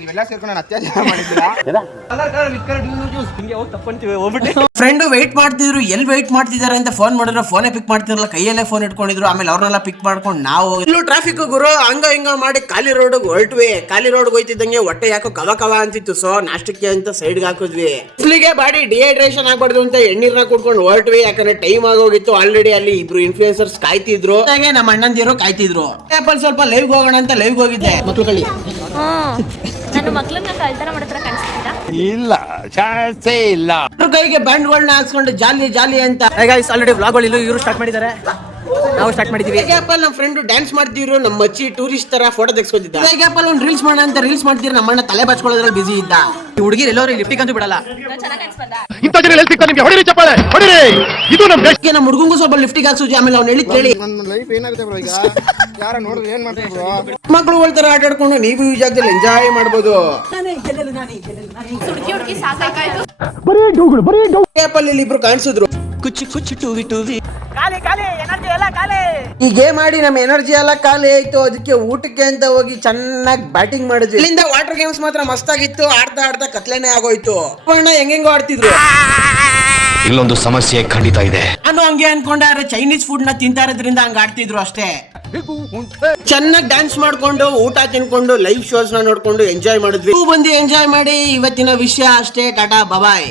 ನೀವೆಲ್ಲ ಸೇರ್ಕೊಂಡು ನಾನು ಅತ್ಯಾಚಾರ ಮಾಡಿದ್ದೀರಾ? ಫ್ರೆಂಡ್ ವೆಯ್ಟ್ ಮಾಡ್ತಿದ್ರು, ಎಲ್ಲಿ ವೆಯ್ಟ್ ಮಾಡ್ತಿದಾರೆ ಅಂತ ಫೋನ್ ಮಾಡಿದ್ರು, ಫೋನೇ ಪಿಕ್ ಮಾಡ್ತಿರಲ್ಲ, ಕೈಯಲ್ಲೇ ಫೋನ್ ಇಟ್ಕೊಂಡಿದ್ರು. ಆಮೇಲೆ ಅವ್ರನ್ನೆಲ್ಲ ಪಿಕ್ ಮಾಡ್ಕೊಂಡು ನಾವು ಇಲ್ಲೂ ಟ್ರಾಫಿಕ್ ಗುರು ಹಂಗ ಹಿಂಗ ಮಾಡಿ ಖಾಲಿ ರೋಡ್ ಹೊರಟ್ವಿ. ಖಾಲಿ ರೋಡ್ ಹೋಯ್ತಿದ್ದಂಗೆ ಹೊಟ್ಟೆ ಯಾಕೋ ಕವ ಕವ ಅಂತಿತ್ತು. ಸೊ ನಾಷ್ಟಕ್ಕೆ ಅಂತ ಸೈಡ್ಗೆ ಹಾಕಿದ್ವಿ. ಇಲ್ಲಿಗೆ ಬಾಡಿ ಡಿಹೈಡ್ರೇಷನ್ ಆಗ್ಬಾರ್ದು ಅಂತ ಎಣ್ಣೀರ್ನ ಕುಡ್ಕೊಂಡು ಹೊರಟ್ವಿ. ಯಾಕಂದ್ರೆ ಟೈಮ್ ಆಗೋಗಿತ್ತು. ಆಲ್ರೆಡಿ ಅಲ್ಲಿ ಇಬ್ರು ಇನ್ಫ್ಲೂಯೆನ್ಸರ್ಸ್ ಕಾಯ್ತಿದ್ರು, ಹಾಗೆ ನಮ್ಮ ಅಣ್ಣಂದಿರು ಕಾಯ್ತಿದ್ರು. ಸ್ವಲ್ಪ ಲೈವ್ ಹೋಗೋಣ ಅಂತ ಲೈವ್ ಹೋಗಿದ್ದೆ. ಮಕ್ಕಳುಗಳಿಗೆ ನಾನು ಮಕ್ಕಳನ್ನ ಕಳ್ತನ ಮಾಡತ್ರ ಕಾಣಿಸ್ತಿದ್ದೀರಾ? ಇಲ್ಲ, ಚಾನ್ಸೇ ಇಲ್ಲ. ಕೈಗೆ ಬ್ಯಾಂಡ್ಗಳನ್ನ ಹಾಕ್ಸ್ಕೊಂಡು ಜಾಲಿ ಜಾಲಿ ಅಂತ. ಆಲ್ರೆಡಿ ವ್ಲಾಗ್ಗಳು ಇವರು ಸ್ಟಾರ್ಟ್ ಮಾಡಿದ್ದಾರೆ, ನಾವು ಸ್ಟಾರ್ಟ್ ಮಾಡಿದೀವಿ. ಗ್ಯಾಪಲ್ಲಿ ನಮ್ಮ ಫ್ರೆಂಡ್ ಡ್ಯಾನ್ಸ್ ಮಾಡ್ತಿದ್ರು, ನಮ್ಮ ಮಚ್ಚಿ ಟೂರಿಸ್ಟ್ ತರ ಫೋಟೋ ತೆಗೆಸ್ಕೊತಿದ್ದ. ಗ್ಯಾಪಲ್ಲಿ ಒಂದು ರೀಲ್ಸ್ ಮಾಡೋಣ ಅಂತ ರೀಲ್ಸ್ ಮಾಡ್ತಿದ್ರು, ನಮ್ಮಣ್ಣ ತಲೆ ಬಚ್ಕೊಳ್ಳೋದ್ರಲ್ಲಿ ಬಿಸಿ ಇದ್ದ. ಹುಡುಗಿರು ಎಲ್ಲರೂ ಲಿಫ್ಟಿಗೆ ಅಂತೂ ಬಿಡಲ್ಲ. ಚೆನ್ನಾಗಿ ಕಾಣಿಸ್ಬಾರ್ದಾ? ಇಂಥ ಜನ ಎಲ್ಲಿ ಸಿಗ್ತಾರೆ ನಿಮ್ಗೆ? ಹೊಡಿರಿ ಚಪ್ಪಾಳೆ, ಹೊಡಿರಿ. ಇದು ನಮ್ಮ ದೇಶ. ನಮ್ಮ ಹುಡುಗಂಗೂ ಸ್ವಲ್ಪ ಲಿಫ್ಟಿಗೆ ಹಾಕ್ಸೋಜಿ. ಆಮೇಲೆ ಅವ್ನು ಹೇಳಿ ಕೇಳಿ, ನನ್ನ ಲೈಫ್ ಏನಾಗುತ್ತೆ ಬ್ರೋ ಈಗ? ಯಾರ ನೋಡಿದ್ರೆ ಏನ್ ಮಾಡ್ತಾರೆ ಬ್ರೋ? ಮಕ್ಕಳು ತರ ಆಟ ಆಡ್ಕೊಂಡು ನೀವು ಈ ಜಾಗದಲ್ಲಿ ಎಂಜಾಯ್ ಮಾಡ್ಬೋದು. ಹುಡುಗಿ ಸಾಕಾಯ್ತು. ಗ್ಯಾಪಲ್ಲಿ ಇಲ್ಲಿ ಇಬ್ರು ಕಾಣಿಸಿದ್ರು. ಕುಚ್ಚು ಕುಚ್ಚು ಟೂವಿ ಟೂವಿ. ಈ ಗೇಮ್ ಆಡಿ ನಮ್ಮ ಎನರ್ಜಿ ಎಲ್ಲ ಖಾಲಿ ಆಯ್ತು. ಅದಕ್ಕೆ ಊಟಕ್ಕೆ ಅಂತ ಹೋಗಿ ಚೆನ್ನಾಗಿ ಬ್ಯಾಟಿಂಗ್ ಮಾಡಿದ್ವಿ. ಇಲ್ಲಿಂದ ವಾಟರ್ ಗೇಮ್ಸ್ ಮಾತ್ರ ಮಸ್ತ್ ಆಗಿತ್ತು. ಆಡ್ತಾ ಆಡ್ತಾ ಕತ್ಲೆನೆ ಆಗೋಯ್ತು. ಹೆಂಗೆಂಗೋ ಆಡ್ತಿದ್ರು. ಇಲ್ಲೊಂದು ಸಮಸ್ಯೆ ಖಂಡಿತ ಇದೆ. ನಾನು ಹಂಗೆ ಅನ್ಕೊಂಡೆ, ಚೈನೀಸ್ ಫುಡ್ ನ ತಿಂತಾ ಇರೋದ್ರಿಂದ ಹಂಗ ಆಡ್ತಿದ್ರು ಅಷ್ಟೇ. ಚೆನ್ನಾಗಿ ಡ್ಯಾನ್ಸ್ ಮಾಡ್ಕೊಂಡು ಊಟ ತಿನ್ಕೊಂಡು ಲೈವ್ ಶೋಸ್ ನ ನೋಡ್ಕೊಂಡು ಎಂಜಾಯ್ ಮಾಡಿದ್ವಿ. ಬಂದು ಎಂಜಾಯ್ ಮಾಡಿ ಇವತ್ತಿನ ವಿಷಯ ಅಷ್ಟೇ. ಟಾಟಾ ಬಾಯ್.